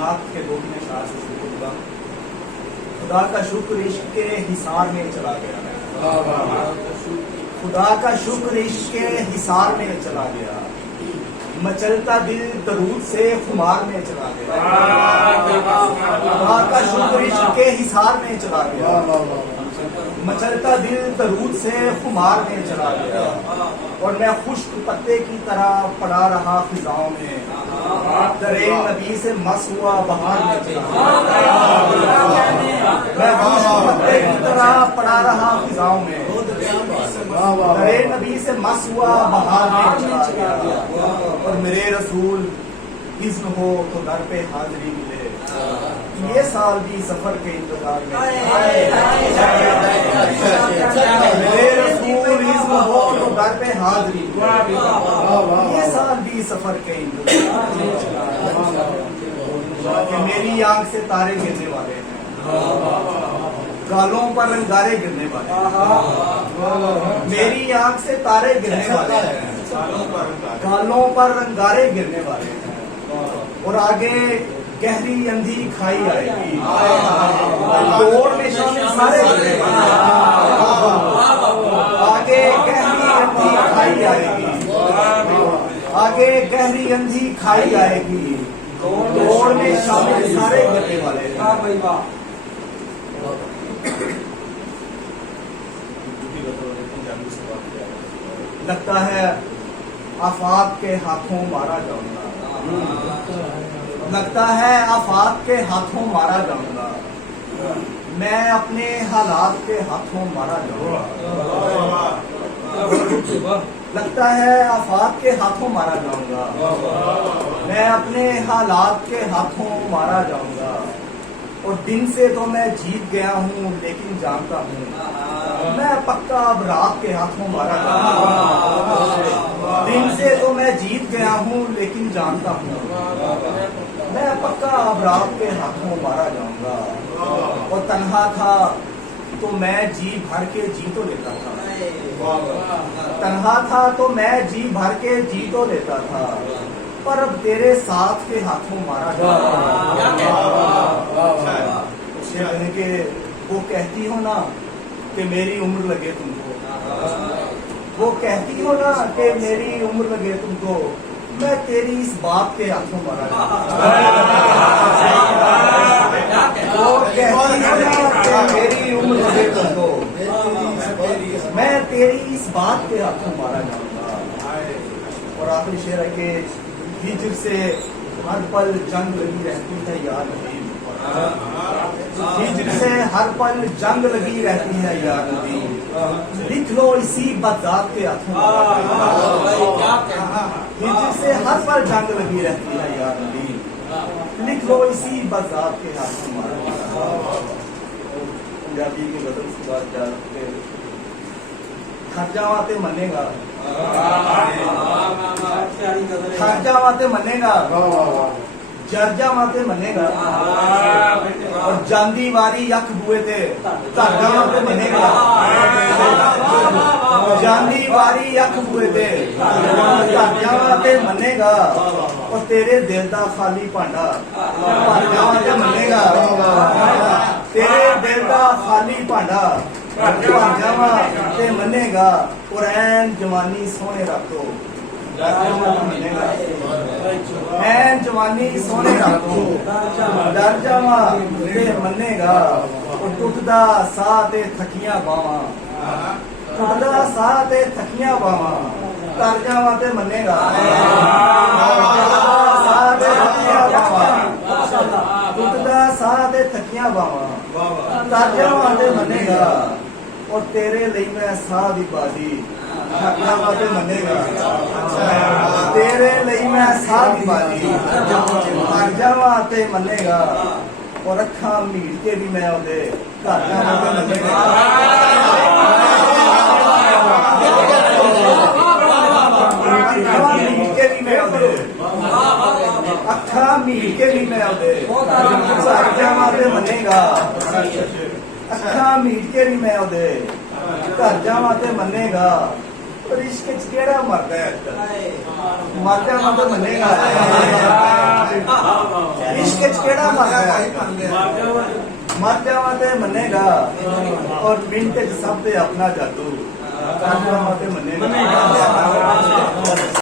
नाक के दो तीन अशआर से शुरू होगा। खुदा का शुक्र इश्क के हिसार में चला गया, खुदा का शुक्र इश्क के हिसार में चला गया, मचलता दिल दरूद से खुमार में चला गया। खुदा का शुक्र इश्क के हिसार में चला गया, मचलता दिल दरूद से खुमार में चला गया। और मैं खुश्क पत्ते की तरह पड़ा रहा फिजाओं में, दरे नबी से मस हुआ बहार में चला गया। मैं खुश्क पत्ते की तरह पड़ा रहा फिजाओं में, दरे नबी से मस हुआ बहार में चला गया। और मेरे रसूल इज़्न हो तो दर पे हाजिरी मिले, ये साल भी सफर के इंतजार में। मेरे रसूल इज़्न हो तो दर पे हाजिरी मिले, ये साल भी सफर के इंतजार में। कि मेरी आंख से तारे गिरने वाले हैं, गालों पर अंगारे गिरने वाले हैं। मेरी आंख से तारे गिरने वाले हैं, गालों पर अंगारे गिरने वाले हैं। और आगे गहरी अंधी खाई आएगी, दौड़ में शामिल सारे गिरने वाले हैं। आगे गहरी अंधी खाई आएगी, आगे गहरी अंधी खाई आएगी, दौड़ में शामिल सारे गिरने वाले हैं। लगता है आफाक के हाथों मारा जाऊंगा, लगता है आफाक के हाथों मारा जाऊंगा, मैं अपने हालात के हाथों मारा जाऊंगा। लगता है आफाक के हाथों मारा जाऊंगा, मैं अपने हालात के हाथों मारा जाऊंगा। और दिन से तो मैं जीत गया हूँ लेकिन जानता हूँ मैं पक्का अब रात के हाथों मारा जाऊंगा। दिन से तो मैं जीत गया हूँ लेकिन जानता हूँ मैं पक्का अब रात के हाथों मारा जाऊंगा। और तन्हा था तो मैं जी भर के जी तो लेता था, तन्हा था तो मैं जी भर के जी तो लेता था, पर अब तेरे साथ के हाथों मारा जाऊंगा। कि वो कहती हो ना कि मेरी उम्र लगे तुमको, वो कहती हो ना कि मेरी उम्र लगे तुमको, मैं तेरी इस बात के हाथों मारा जाऊंगा। वो कहती हो ना कि मेरी उम्र लगे तुमको, मैं तेरी इस बात के हाथों मारा जाऊंगा। और आखिरी शेर है कि हिज्र से हर पल जंग लगी रहती है यार नबी, हिज्र से हर पल जंग लगी रहती है यार नबी, लिख लो इसी बदजात के हाथों। हिज्र से हर पल जंग लगी रहती है यार नबी, लिख लो इसी बदजात के हाथों मारा। पंजाबी के बदल से बात करते थक जावा ते मनेगा, थक जावा ते मनेगा, जर जावा ते मनेगा, और जांदी वारी यख बुए ते धर जावा ते मनेगा, जांदी वारी यख बुए ते धर जावा ते मनेगा। और तेरे दिल दा खाली भांडा भर जावा ते मनेगा, तेरे दिल दा खाली भांडा भर जावा ते मनेगा। और ऐन जवानी सोने रखो ऐन जवानी सोने रखो, डर जावा ते मनेगा। और टुटदा साह ते थकियां बावां, टुटदा साह ते थकियां बावां, तर जावा ते मनेगा। टुटदा साह ते थकियां बावां, तर जावा ते मनेगा। और तेरे लिए मैं साह दी बाजी थक जावा ते मनेगा, तेरे लिए मैं साह दी बाजी थक जावा ते मनेगा। और अखा मीट के भी मैं ओदे घर जावा ते मनेगा, अखा मीट के भी मैं ओदे घर जावा ते मनेगा, अखा मीट के भी मैं ओदे घर जावा ते मनेगा। ਪਰ ਇਸ਼ਕ ਚ ਕਿਹੜਾ ਮਰਦਾ ਹੈ ਮਰਦਾ ਮਤ ਮੰਨੇਗਾ ਇਸ਼ਕ ਚ ਕਿਹੜਾ ਮਰਦਾ ਹੈ ਮਰ ਜਾਵਾ ਤੇ ਮੰਨੇਗਾ ਔਰ ਮਿੰਟ ਚ ਸਭ ਤੇ ਆਪਣਾ ਜਾਦੂ